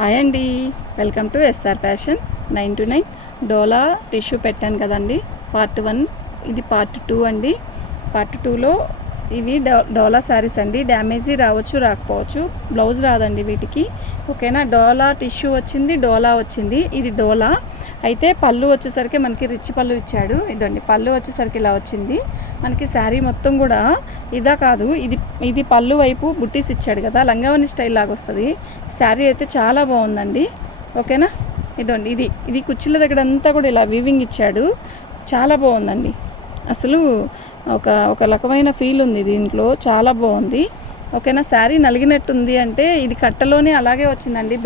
Hi అండి, welcome to SR fashion 929 Dola tissue పెట్టాను కదండి. పార్ట్ 1 ఇది పార్ట్ 2 అండి. పార్ట్ 2లో ఇవి డోలా శారీస్ అండి. డ్యామేజీ రావచ్చు, రాకపోవచ్చు. బ్లౌజ్ రాదండి వీటికి, ఓకేనా. డోలా టిష్యూ వచ్చింది, డోలా వచ్చింది. ఇది డోలా అయితే పళ్ళు వచ్చేసరికి మనకి రిచ్ పళ్ళు ఇచ్చాడు. ఇదండి పళ్ళు వచ్చేసరికి ఇలా వచ్చింది మనకి. శారీ మొత్తం కూడా ఇదా కాదు, ఇది పళ్ళు వైపు బుట్టీస్ ఇచ్చాడు కదా, లంగావని స్టైల్ లాగా వస్తుంది. శారీ అయితే చాలా బాగుందండి, ఓకేనా. ఇదండి ఇది కుర్చీల దగ్గర అంతా కూడా ఇలా వీవింగ్ ఇచ్చాడు. చాలా బాగుందండి, అసలు ఒక రకమైన ఫీల్ ఉంది దీంట్లో, చాలా బాగుంది, ఓకేనా. శారీ నలిగినట్టుంది అంటే ఇది కట్టలోనే అలాగే వచ్చిందండి,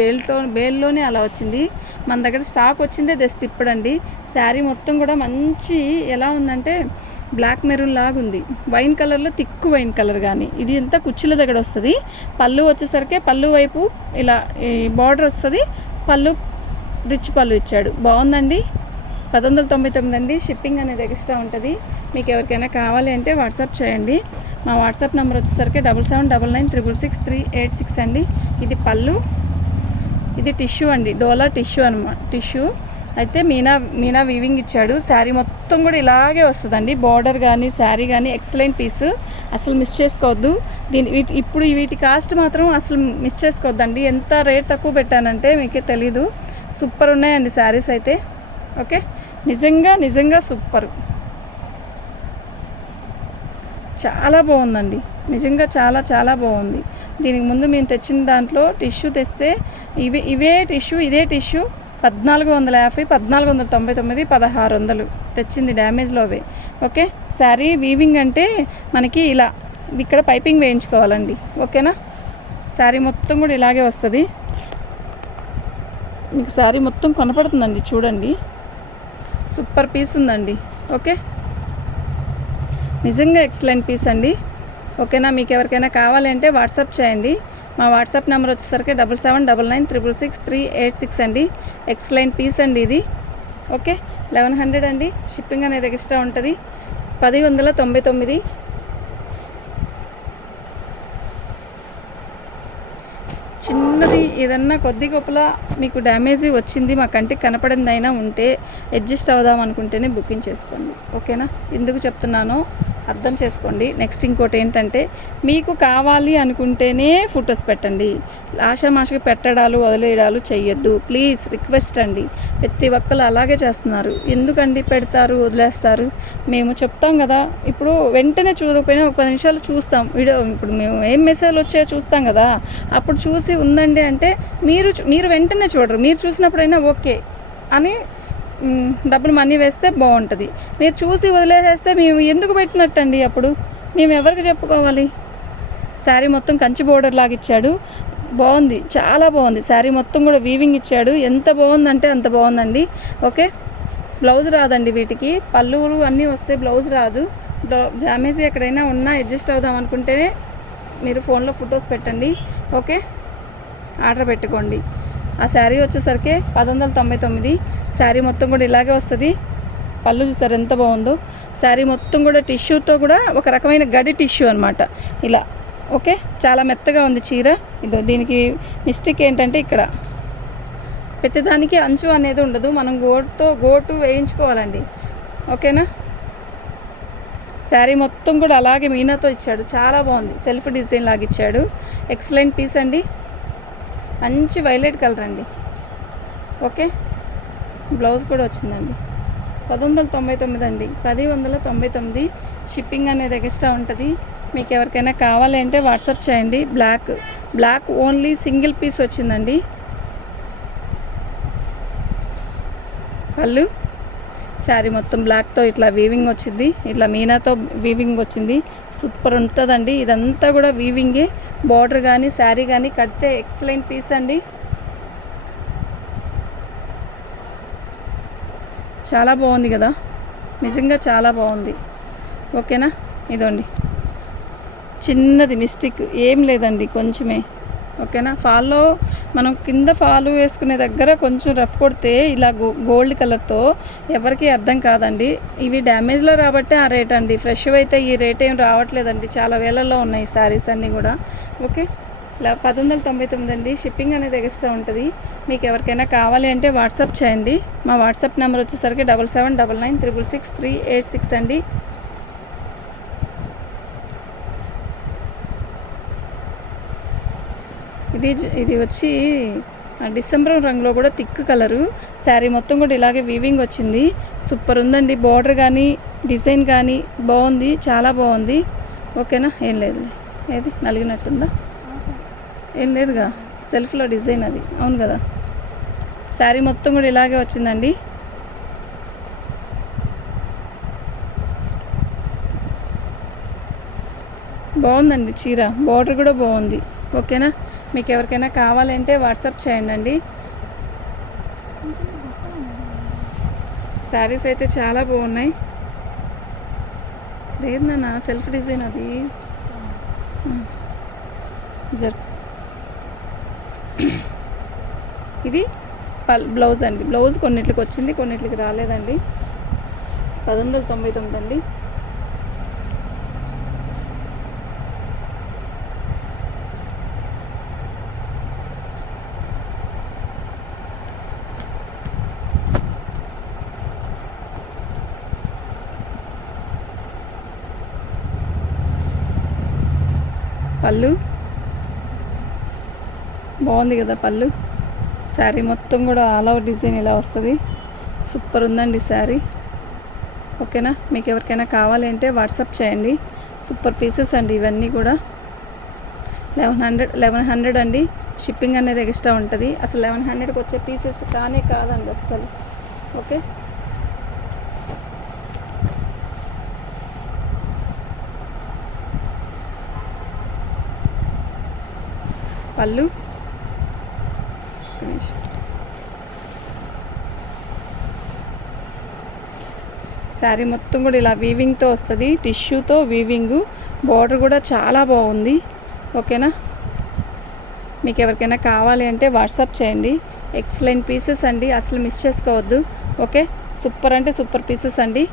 బేల్లోనే అలా వచ్చింది. మన దగ్గర స్టాక్ వచ్చిందే జస్ట్ ఇప్పుడండి. శారీ మొత్తం కూడా మంచి ఎలా ఉందంటే బ్లాక్ మెరూన్ లాగా ఉంది, వైన్ కలర్లో, తిక్కు వైన్ కలర్. కానీ ఇది అంతా కుర్చీల దగ్గర వస్తుంది. పళ్ళు వచ్చేసరికి పళ్ళు వైపు ఇలా బార్డర్ వస్తుంది, పళ్ళు రిచ్ పళ్ళు ఇచ్చాడు. బాగుందండి. 1199 అండి. షిప్పింగ్ అనేది ఎక్స్ట్రా ఉంటుంది. మీకు ఎవరికైనా కావాలి అంటే వాట్సాప్ చేయండి. మా వాట్సాప్ నెంబర్ వచ్చేసరికి 7799666386 అండి. ఇది పళ్ళు, ఇది టిష్యూ అండి, డోలా టిష్యూ అనమాట. టిష్యూ అయితే మీనా వీవింగ్ ఇచ్చాడు. శారీ మొత్తం కూడా ఇలాగే వస్తుందండి. బార్డర్ కానీ శారీ కానీ ఎక్సలెంట్ పీస్, అసలు మిస్ చేసుకోవద్దు. ఇప్పుడు వీటి కాస్ట్ మాత్రం అసలు మిస్ చేసుకోవద్దండి. ఎంత రేట్ తక్కువ పెట్టానంటే మీకే తెలీదు. సూపర్ ఉన్నాయండి శారీస్ అయితే, ఓకే. నిజంగా సూపర్, చాలా బాగుందండి. నిజంగా చాలా బాగుంది. దీనికి ముందు మేము తెచ్చిన దాంట్లో టిష్యూ తెస్తే ఇదే టిష్యూ 1450, 1499, 1600 తెచ్చింది డ్యామేజ్లోవే, ఓకే. శారీ వీవింగ్ అంటే మనకి ఇలా ఇక్కడ పైపింగ్ వేయించుకోవాలండి, ఓకేనా. శారీ మొత్తం కూడా ఇలాగే వస్తుంది. మీకు శారీ మొత్తం కనపడుతుందండి, చూడండి. సూపర్ పీస్ ఉందండి, ఓకే. నిజంగా ఎక్సలెంట్ పీస్ అండి, ఓకేనా. మీకు ఎవరికైనా కావాలంటే వాట్సాప్ చేయండి. మా వాట్సాప్ నెంబర్ వచ్చేసరికి 7799666386 అండి. ఎక్సలెంట్ పీస్ అండి ఇది, ఓకే. 1100 అండి. షిప్పింగ్ అనేది ఎక్స్ట్రా ఉంటుంది. 1099. చిన్నది ఏదన్నా కొద్ది గొప్పలా మీకు డ్యామేజీ వచ్చింది, మా కంటికి కనపడిందైనా ఉంటే అడ్జస్ట్ అవుదాం అనుకుంటేనే బుకింగ్ చేసుకోండి, ఓకేనా. ఎందుకు చెప్తున్నానో అర్థం చేసుకోండి. నెక్స్ట్ ఇంకోటి ఏంటంటే, మీకు కావాలి అనుకుంటేనే ఫొటోస్ పెట్టండి. ఆషామాషకి పెట్టడాలు వదిలేయడాలు చెయ్యొద్దు, ప్లీజ్ రిక్వెస్ట్ అండి. ప్రతి ఒక్కరు అలాగే చేస్తున్నారు. ఎందుకండి పెడతారు, వదిలేస్తారు. మేము చెప్తాం కదా, ఇప్పుడు వెంటనే చూడకపోయినా ఒక 10 నిమిషాలు చూస్తాం వీడియో. ఇప్పుడు మేము ఏం మెసేజ్లు వచ్చాయో చూస్తాం కదా, అప్పుడు చూసి ఉందండి అంటే మీరు వెంటనే చూడరు. మీరు చూసినప్పుడైనా ఓకే అని డబ్బులు మనీ వేస్తే బాగుంటుంది. మీరు చూసి వదిలేసేస్తే మేము ఎందుకు పెట్టినట్టండి, అప్పుడు మేము ఎవరికి చెప్పుకోవాలి. శారీ మొత్తం కంచి బోర్డర్ లాగా ఇచ్చాడు, బాగుంది, చాలా బాగుంది. శారీ మొత్తం కూడా వీవింగ్ ఇచ్చాడు. ఎంత బాగుందంటే అంత బాగుందండి, ఓకే. బ్లౌజ్ రాదండి వీటికి, పళ్ళులు అన్నీ వస్తే బ్లౌజ్ రాదు. డ్యామేజీ ఎక్కడైనా ఉన్నా అడ్జస్ట్ అవుదాం అనుకుంటేనే మీరు ఫోన్లో ఫొటోస్ పెట్టండి, ఓకే. ఆర్డర్ పెట్టుకోండి. ఆ శారీ వచ్చేసరికి 1199. శారీ మొత్తం కూడా ఇలాగే వస్తుంది. పళ్ళు చూసారు ఎంత బాగుందో. శారీ మొత్తం కూడా టిష్యూతో కూడా ఒక రకమైన గడి టిష్యూ అనమాట, ఇలా, ఓకే. చాలా మెత్తగా ఉంది చీర. ఇదో దీనికి మిస్టేక్ ఏంటంటే ఇక్కడ ప్రతిదానికి అంచు అనేది ఉండదు, మనం గోటు వేయించుకోవాలండి, ఓకేనా. శారీ మొత్తం కూడా అలాగే మీనాతో ఇచ్చాడు, చాలా బాగుంది. సెల్ఫ్ డిజైన్ లాగా ఇచ్చాడు. ఎక్సలెంట్ పీస్ అండి. మంచి వైలెట్ కలర్ అండి, ఓకే. బ్లౌజ్ కూడా వచ్చిందండి. 1199 అండి. 1099. షిప్పింగ్ అనేది ఎక్స్ట్రా ఉంటుంది. మీకు ఎవరికైనా కావాలి అంటే వాట్సాప్ చేయండి. బ్లాక్ ఓన్లీ సింగిల్ పీస్ వచ్చిందండి. పళ్ళు శారీ మొత్తం బ్లాక్తో ఇట్లా వీవింగ్ వచ్చింది, ఇట్లా మీనాతో వీవింగ్ వచ్చింది. సూపర్ ఉంటుందండి. ఇదంతా కూడా వీవింగే. బార్డర్ కానీ శారీ కానీ కడితే ఎక్సలెంట్ పీస్ అండి. చాలా బాగుంది కదా, నిజంగా చాలా బాగుంది, ఓకేనా. ఇదండి చిన్నది మిస్టేక్ ఏం లేదండి, కొంచెమే, ఓకేనా. ఫాల్లో మనం కింద ఫాలు వేసుకునే దగ్గర కొంచెం రఫ్ కొడితే ఇలా గోల్డ్ కలర్తో ఎవరికి అర్థం కాదండి. ఇవి డ్యామేజ్లో రాబట్టే ఆ రేట్ అండి. ఫ్రెష్ అయితే ఈ రేట్ ఏం రావట్లేదండి. చాలా వేలల్లో ఉన్నాయి శారీస్ అన్నీ కూడా, ఓకే. ఇలా 1199 అండి. షిప్పింగ్ అనేది ఎక్స్ట్రా ఉంటుంది. మీకు ఎవరికైనా కావాలి అంటే వాట్సాప్ చేయండి. మా వాట్సాప్ నెంబర్ వచ్చేసరికి 7799666386 అండి. ఇది వచ్చి డిసెంబర్ రంగులో కూడా థిక్ కలరు. శారీ మొత్తం కూడా ఇలాగే వీవింగ్ వచ్చింది. సూపర్ ఉందండి. బార్డర్ కానీ డిజైన్ కానీ బాగుంది, చాలా బాగుంది. ఓకేనా? ఏం లేదులే. ఏది నలిగినట్టుందా? ఏం లేదుగా, సెల్ఫ్లో డిజైన్ అది. అవును కదా. శారీ మొత్తం కూడా ఇలాగే వచ్చిందండి. బాగుందండి చీర, బార్డర్ కూడా బాగుంది. ఓకేనా? మీకు ఎవరికైనా కావాలంటే వాట్సాప్ చేయండి. శారీస్ అయితే చాలా బాగున్నాయి. లేదు నాన్న, సెల్ఫ్ డిజైన్ అది. ఇది బ్లౌజ్ అండి. బ్లౌజ్ కొన్నిట్లకి వచ్చింది, కొన్నిట్లకి రాలేదండి. 1199 అండి. పళ్ళు బాగుంది కదా. పళ్ళు శారీ మొత్తం కూడా ఆల్ ఓవర్ డిజైన్ ఇలా వస్తుంది. సూపర్ ఉందండి శారీ. ఓకేనా? మీకు ఎవరికైనా కావాలి అంటే వాట్సాప్ చేయండి. సూపర్ పీసెస్ అండి ఇవన్నీ కూడా. 1100 అండి. షిప్పింగ్ అనేది ఎక్స్ట్రా ఉంటుంది. అసలు 1100కి వచ్చే పీసెస్ కానే కాదండి అసలు. ఓకే. పళ్ళు శారీ మొత్తం కూడా ఇలా వీవింగ్తో వస్తుంది. టిష్యూతో వీవింగ్. బార్డర్ కూడా చాలా బాగుంది. ఓకేనా? మీకు ఎవరికైనా కావాలి అంటే వాట్సాప్ చేయండి. ఎక్సలెంట్ పీసెస్ అండి, అసలు మిస్ చేసుకోవద్దు. ఓకే. సూపర్ అంటే సూపర్ పీసెస్ అండి.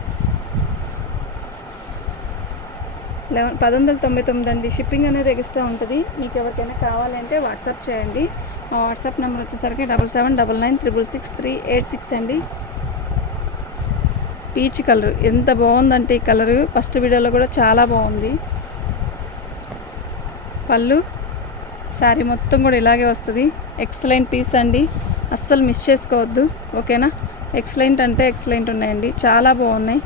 1199 అండి. షిప్పింగ్ అనేది ఎక్స్ట్రా ఉంటుంది. మీకు ఎవరికైనా కావాలంటే వాట్సాప్ చేయండి. మా వాట్సాప్ నెంబర్ వచ్చేసరికి 7799666386 అండి. పీచ్ కలర్ ఎంత బాగుందంటే ఈ కలరు ఫస్ట్ వీడియోలో కూడా చాలా బాగుంది. పళ్ళు శారీ మొత్తం కూడా ఇలాగే వస్తుంది. ఎక్సలెంట్ పీస్ అండి, అస్సలు మిస్ చేసుకోవద్దు. ఓకేనా? ఎక్సలెంట్ అంటే ఎక్సలెంట్ ఉన్నాయండి, చాలా బాగున్నాయి.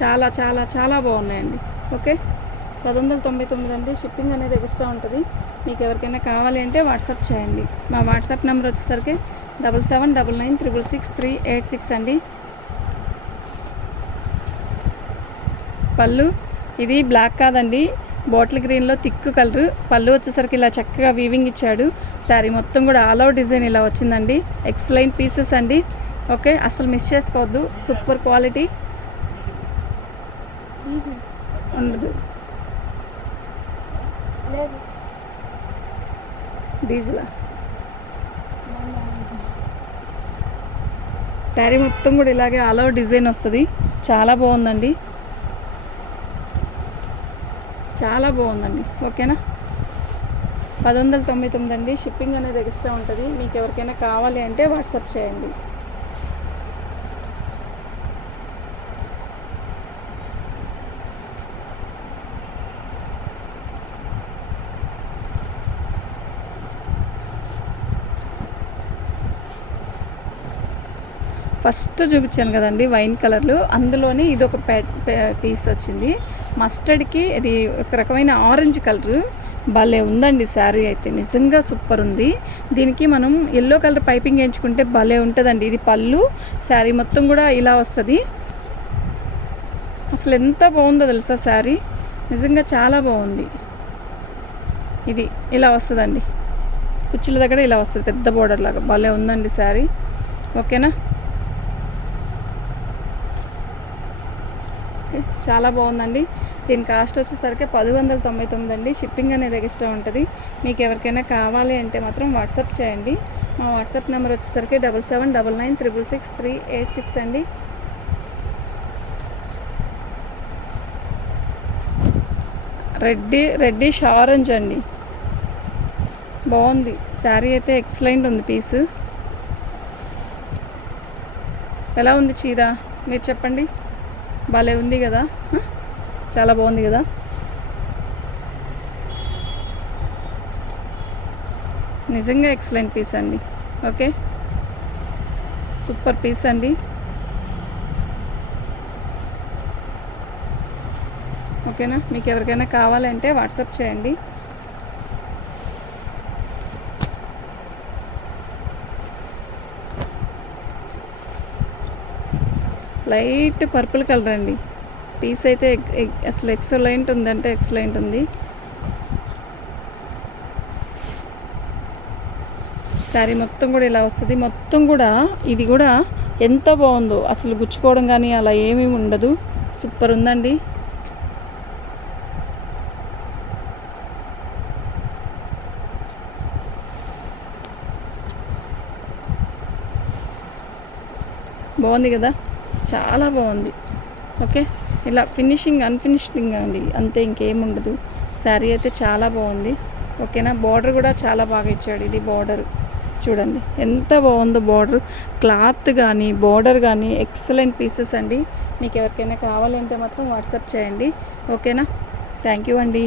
చాలా చాలా చాలా బాగున్నాయండి. ఓకే. 1199 అండి. షిప్పింగ్ అనేది ఎక్స్ట్రా ఉంటుంది. మీకు ఎవరికైనా కావాలి అంటే వాట్సాప్ చేయండి. మా వాట్సాప్ నెంబర్ వచ్చేసరికి 7799666386 అండి. పళ్ళు ఇది బ్లాక్ కాదండి, బాటిల్ గ్రీన్లో థిక్ కలర్. పళ్ళు వచ్చేసరికి ఇలా చక్కగా వీవింగ్ ఇచ్చాడు. శారీ మొత్తం కూడా ఆల్ ఓవర్ డిజైన్ ఇలా వచ్చిందండి. ఎక్సలెంట్ పీసెస్ అండి. ఓకే. అసలు మిస్ చేసుకోవద్దు. సూపర్ క్వాలిటీ ఉండదు. డీజిలా శారీ మొత్తం కూడా ఇలాగే ఆల్ ఓవర్ డిజైన్ వస్తుంది. చాలా బాగుందండి, చాలా బాగుందండి. ఓకేనా? 1199 అండి. షిప్పింగ్ అనేది ఎక్స్ట్రా ఉంటుంది. మీకు ఎవరికైనా కావాలి అంటే వాట్సాప్ చేయండి. ఫస్ట్ చూపించాను కదండి వైన్ కలర్లు, అందులోనే ఇది ఒక పీస్ వచ్చింది. మస్టర్డ్కి ఇది ఒక రకమైన ఆరెంజ్ కలరు. భలే ఉందండి శారీ అయితే, నిజంగా సూపర్ ఉంది. దీనికి మనం ఎల్లో కలర్ పైపింగ్ వేయించుకుంటే భలే ఉంటుందండి. ఇది పళ్ళు, శారీ మొత్తం కూడా ఇలా వస్తుంది. అసలు ఎంత బాగుందో తెలుసా శారీ, నిజంగా చాలా బాగుంది. ఇది ఇలా వస్తుందండి, కుచ్చుల దగ్గర ఇలా వస్తుంది పెద్ద బోర్డర్ లాగా. భలే ఉందండి శారీ. ఓకేనా? ఓకే, చాలా బాగుందండి. దీని కాస్ట్ వచ్చేసరికి 1199 అండి. షిప్పింగ్ అనేది ఎక్స్ట్రా ఉంటుంది. మీకు ఎవరికైనా కావాలి అంటే మాత్రం వాట్సాప్ చేయండి. మా వాట్సాప్ నెంబర్ వచ్చేసరికి 7799966386 అండి. రెడ్డిష్ ఆరెంజ్ అండి, బాగుంది శారీ అయితే. ఎక్సలెంట్ ఉంది పీసు. ఎలా ఉంది చీర మీరు చెప్పండి, భలే ఉంది కదా, చాలా బాగుంది కదా. నిజంగా ఎక్సలెంట్ పీస్ అండి. ఓకే, సూపర్ పీస్ అండి. ఓకేనా, మీకు ఎవరికైనా కావాలంటే వాట్సాప్ చేయండి. లైట్ పర్పుల్ కలర్ అండి, పీస్ అయితే అసలు ఎక్సలెంట్ ఉందంటే ఎక్సలెంట్ ఉంది. శారీ మొత్తం కూడా ఇలా వస్తుంది. మొత్తం కూడా ఇది కూడా ఎంత బాగుందో, అసలు గుచ్చుకోవడం కానీ అలా ఏమీ ఉండదు. సూపర్ ఉందండి. బాగుంది కదా, చాలా బాగుంది. ఓకే, ఇలా ఫినిషింగ్ అన్ఫినిషింగ్ అండి, అంతే, ఇంకేం ఉండదు. శారీ అయితే చాలా బాగుంది. ఓకేనా, బార్డర్ కూడా చాలా బాగా ఇచ్చాడు. ఇది బార్డర్ చూడండి ఎంత బాగుందో, బార్డర్ క్లాత్ కానీ బార్డర్ కానీ ఎక్సలెంట్ పీసెస్ అండి. మీకు ఎవరికైనా కావాలంటే మాత్రం వాట్సాప్ చేయండి. ఓకేనా, థ్యాంక్ యూ అండి.